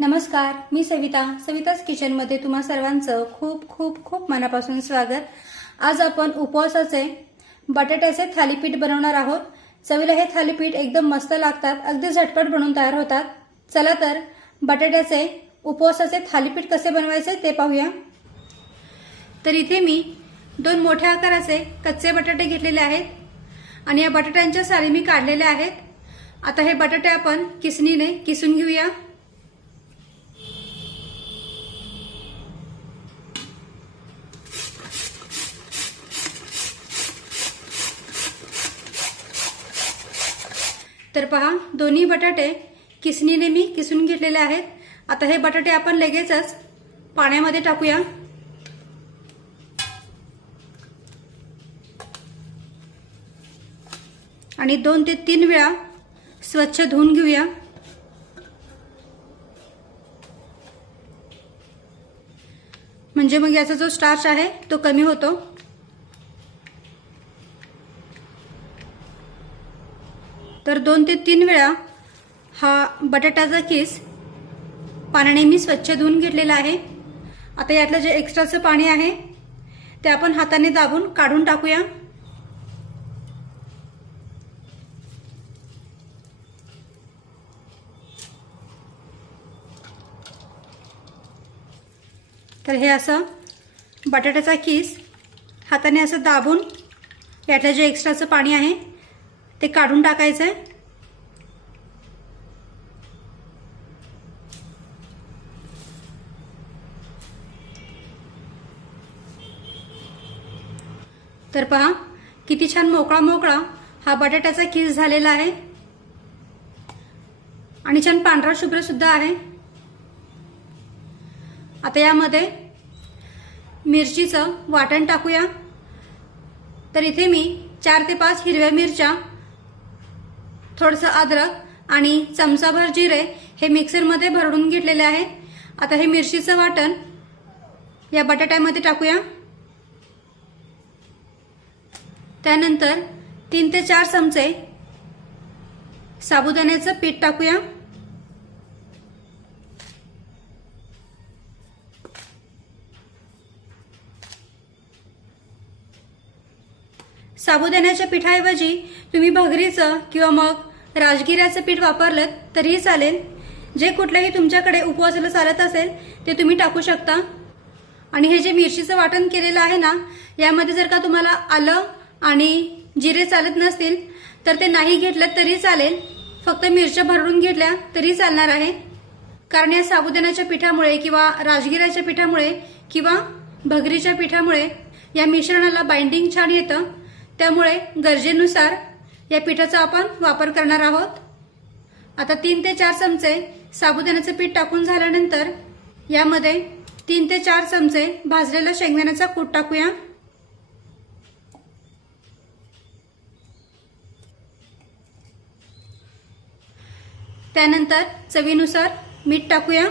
नमस्कार मी सविता. सविताच किचनमध्ये तुम्हा सर्वांचं खूप खूप खूप मनापासून स्वागत. आज आपण उपवासाचे बटाट्याचे थालीपीठ बनवणार आहोत. चवीला हे थालीपीठ एकदम मस्त लागतात अगदी झटपट बनवून तयार होतात. चला तर बटाट्याचे उपवासाचे थालीपीठ कसे बनवायचे ते पाहूया. तर इथे मी दोन मोठ्या आकाराचे कच्चे बटाटे घेतलेले आहेत आणि या बटाट्यांच्या साली मी काढलेल्या आहेत. आता हे बटाटे आपण किसणीने किसून घेऊया. तर पहा दोन्ही बटाटे किसणीने मी किसून घेतलेले आहेत. आता हे बटाटे आपण लगेचच पाण्यामध्ये टाकूया. आणि दोन ते तीन वेळा स्वच्छ धुवून घेऊया. म्हणजे मग याचा जो स्टार्च आहे तो कमी होतो. तर दोन ते तीन वेळा हा बटाट्याचा केस पाण्याने मी स्वच्छ धुवून घेतलेला आहे. आता यातलं जे एक्स्ट्राचं पाणी आहे ते आपण हाताने दाबून काढून टाकूया. तर हे असं बटाट्याचा किस हाताने असं दाबून यातलं जे एक्स्ट्राचं पाणी आहे ते काढून टाकायचं आहे तर पहा किती छान मोकळा मोकळा हा बटाट्याचा किस झालेला आहे. आणि छान पांढरा शुभ्र सुद्धा आहे. आता यामध्ये मिरचीचं वाटण टाकूया. तर इथे मी चार ते पाच हिरव्या मिरच्या थोडंसं अद्रक आणि चमचाभर जिरे हे मिक्सरमध्ये भरडून घेतलेले आहे. आता हे मिरचीचं वाटण या बटाट्यामध्ये टाकूया. त्यानंतर तीन ते चार चमचे साबुदाण्याचं पीठ टाकूया. साबुदाण्याच्या पिठाऐवजी तुम्ही भगरीचं किंवा मग राजगिऱ्याचं पीठ वापरलं तरीही चालेल. जे कुठलंही तुमच्याकडे उपवासाला चालत असेल ते तुम्ही टाकू शकता. आणि हे जे मिरचीचं वाटण केलेलं आहे ना यामध्ये जर का तुम्हाला आलं आणि जिरे चालत नसतील तर ते नाही घेतलं तरी चालेल. फक्त मिरच्या भरडून घेतल्या तरी चालणार आहे. कारण या साबुदाण्याच्या पिठामुळे किंवा राजगिऱ्याच्या पिठामुळे किंवा भगरीच्या पिठामुळे या मिश्रणाला बाइंडिंग छान येतं. त्यामुळे गरजेनुसार या पिठाचा आपण वापर करणार आहोत. आता तीन ते चार चमचे साबुदाण्याचं पीठ टाकून झाल्यानंतर यामध्ये तीन ते चार चमचे भाजलेला शेंगदाण्याचा कूट टाकूया. त्यानंतर चवीनुसार मीठ टाकूया.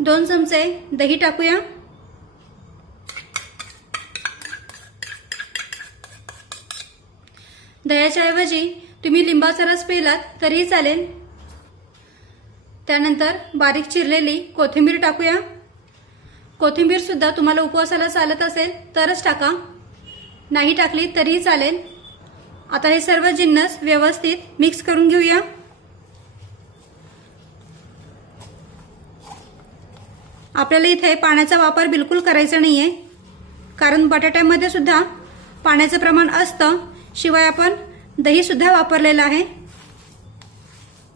दोन चमचे दही टाकूया. दह्याच्या ऐवजी तुम्ही लिंबाचा रस पिलात तरीही चालेल. त्यानंतर बारीक चिरलेली कोथिंबीर टाकूया. कोथिंबीर सुद्धा तुम्हाला उपवासाला चालत असेल तरच टाका. नाही टाकली तरीही चालेल. आता हे सर्व जिन्नस व्यवस्थित मिक्स करून घेऊया. आपल्याला इथे पाण्याचा वापर बिलकुल करायचा नाहीये. कारण बटाट्यामध्ये सुद्धा पाण्याचं प्रमाण असतं. शिवाय आपण दहीसुद्धा वापरलेलं आहे.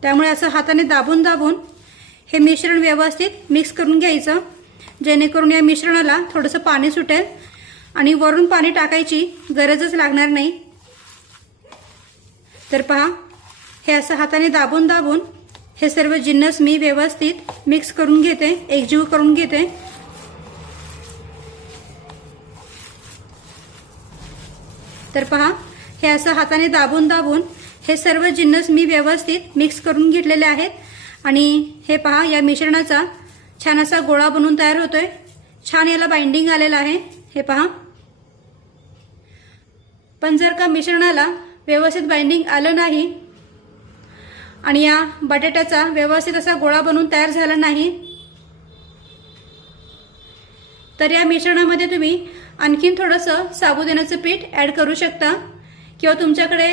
त्यामुळे असं हाताने दाबून दाबून हे मिश्रण व्यवस्थित मिक्स करून घ्यायचं. जेणेकरून या मिश्रणाला थोडंसं पाणी सुटेल आणि वरून पाणी टाकायची गरजच लागणार नाही. तर पहा हे असं हाताने दाबून दाबून हे सर्व जिन्नस मी व्यवस्थित मिक्स करून घेते एकजीव करून घेते. तर पहा हे असं हाताने दाबून दाबून हे सर्व जिन्नस मी व्यवस्थित मिक्स करून घेतलेले आहेत. आणि हे पहा या मिश्रणाचा छान असा गोळा बनवून तयार होतोय. छान याला बाइंडिंग आलेलं आहे. हे पहा. पण जर का मिश्रणाला व्यवस्थित बाइंडिंग आलं नाही आणि या बटाट्याचा व्यवस्थित असा गोळा बनून तयार झाला नाही तर या मिश्रणामध्ये तुम्ही आणखीन थोडंसं साबुदाण्याचं पीठ ॲड करू शकता. किंवा तुमच्याकडे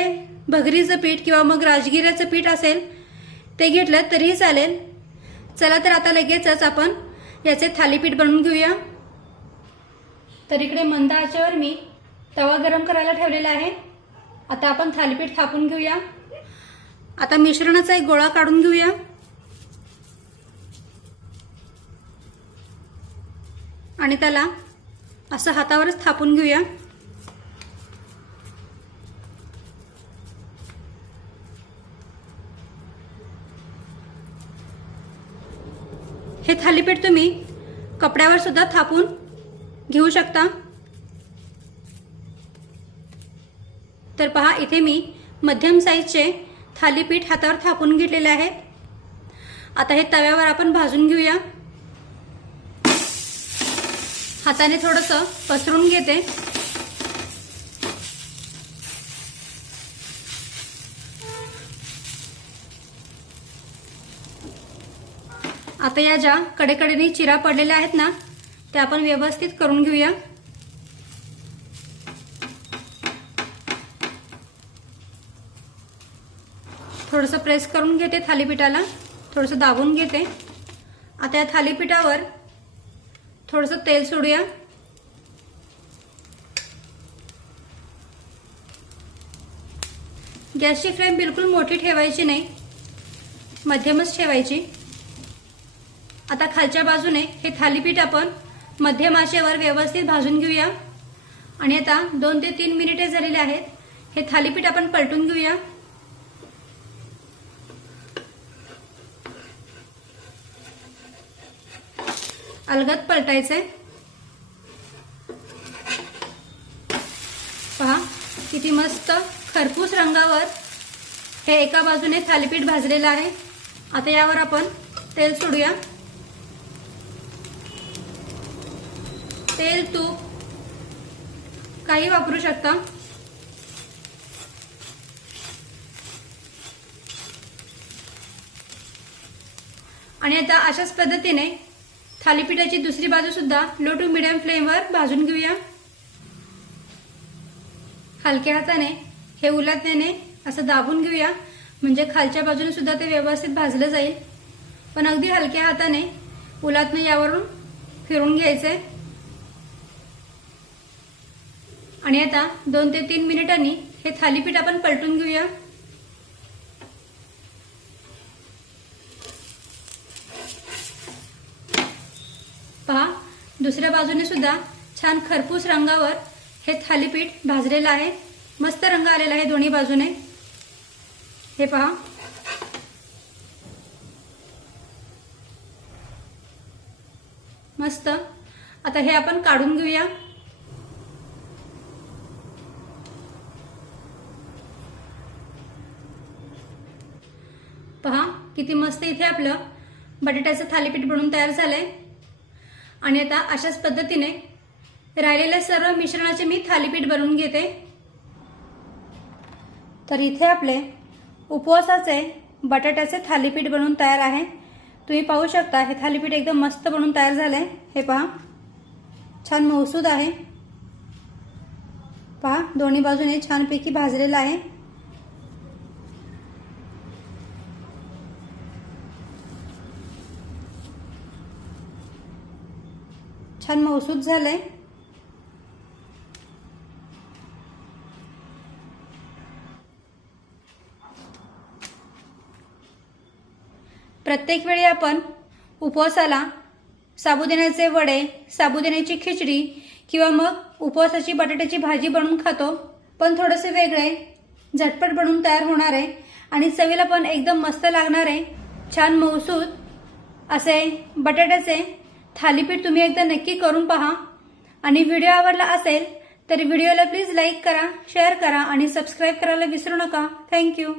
भगरीचं पीठ किंवा मग राजगिऱ्याचं पीठ असेल ते घेतलं तरीही चालेल. चला तर आता लगेचच आपण याचे थालीपीठ बनवून घेऊया. तर इकडे मंद आचेवर मी तवा गरम करायला ठेवलेला आहे. आता आपण थालीपीठ थापून घेऊया. आता मिश्रणाचा एक गोळा काढून घेऊया. आणि त्याला असं हातावरच थापून घेऊया. हे तुम्ही कपड्यावर सुद्धा थापून घेऊ शकता. तर पहा इथे मी मध्यम साईजचे थालीपीठ हातावर थापून घेतलेले आहे. आता हे तव्यावर आपण भाजून घेऊया. हाताने थोडंसं पसरून घेते. आता या ज्या कडेकडेने चिरा पडलेल्या आहेत ना त्या आपण व्यवस्थित करून घेऊया. थोडंसं प्रेस करून घेते थालीपीठाला थोडंसं दाबून घेते. आता या थालीपीठावर थोडंसं तेल सोडूया. गॅसची फ्लेम बिलकुल मोठी ठेवायची नाही मध्यमच ठेवायची. आता खालच्या बाजूने हे थालीपीठ आपण मध्यमाशेवर व्यवस्थित भाजून घेऊया. आणि आता दोन ते तीन मिनिटे झालेले आहेत. हे थालीपीठ आपण पलटून घेऊया. अलगत पलटायचंय. पहा किती मस्त खरपूस रंगावर हे एका बाजूने थालीपीठ भाजलेलं आहे. आता यावर आपण तेल सोडूया. तेल तूप काही वापरू शकता. आणि आता अशाच पद्धतीने थालीपीठाची दुसरी बाजू सुद्धा लो टू मिडियम फ्लेमवर भाजून घेऊया. हलक्या हाताने हे उलटण्याने असं दाबून घेऊया. म्हणजे खालच्या बाजूने सुद्धा ते व्यवस्थित भाजलं जाईल. पण अगदी हलक्या हाताने उलातनं यावरून फिरून घ्यायचंय. आणि आता दोन ते तीन मिनिटांनी हे थालीपीठ आपण पलटून घेऊया. पहा दुसऱ्या बाजूने सुद्धा छान खरपूस रंगावर हे थालीपीठ भाजलेलं आहे. मस्त रंग आलेला आहे दोन्ही बाजूने. हे पहा. मस्त. आता हे आपण काढून घेऊया पहा किती मस्त इथे आपलं बटाट्याचं थालीपीठ बनवून तयार झालंय. आणि आता अशाच पद्धतीने राहिलेल्या सर्व मिश्रणाचे मी थालीपीठ बनवून घेते. तर इथे आपले उपवासाचे बटाट्याचे थालीपीठ बनवून तयार आहे. तुम्ही पाहू शकता हे थालीपीठ एकदम मस्त बनवून तयार झालंय. हे पहा छान मौसूद आहे. पहा दोन्ही बाजूने छानपैकी भाजलेलं आहे. छान मौसूद झालंय. प्रत्येक वेळी आपण उपवासाला साबुदाण्याचे वडे साबुदाण्याची खिचडी किंवा मग उपवासाची बटाट्याची भाजी बनवून खातो. पण थोडेसे वेगळे झटपट बनवून तयार होणार आहे आणि चवीला पण एकदम मस्त लागणार आहे. छान मौसूद असे बटाट्याचे थालीपीठ तुम्ही एकदा नक्की करून पहा. आणि व्हिडिओ आवडला असेल तर व्हिडिओला प्लीज लाईक करा शेअर करा आणि सबस्क्राईब करायला विसरू नका. थँक्यू